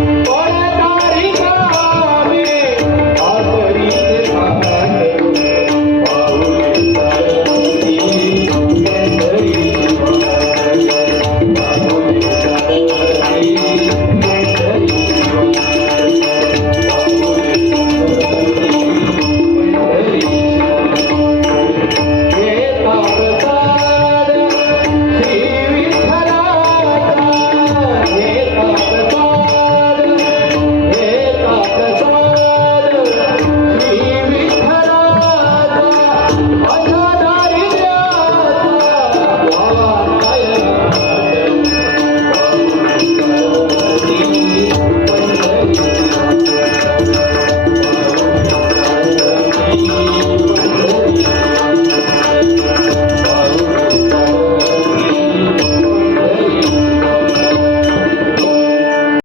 Boy.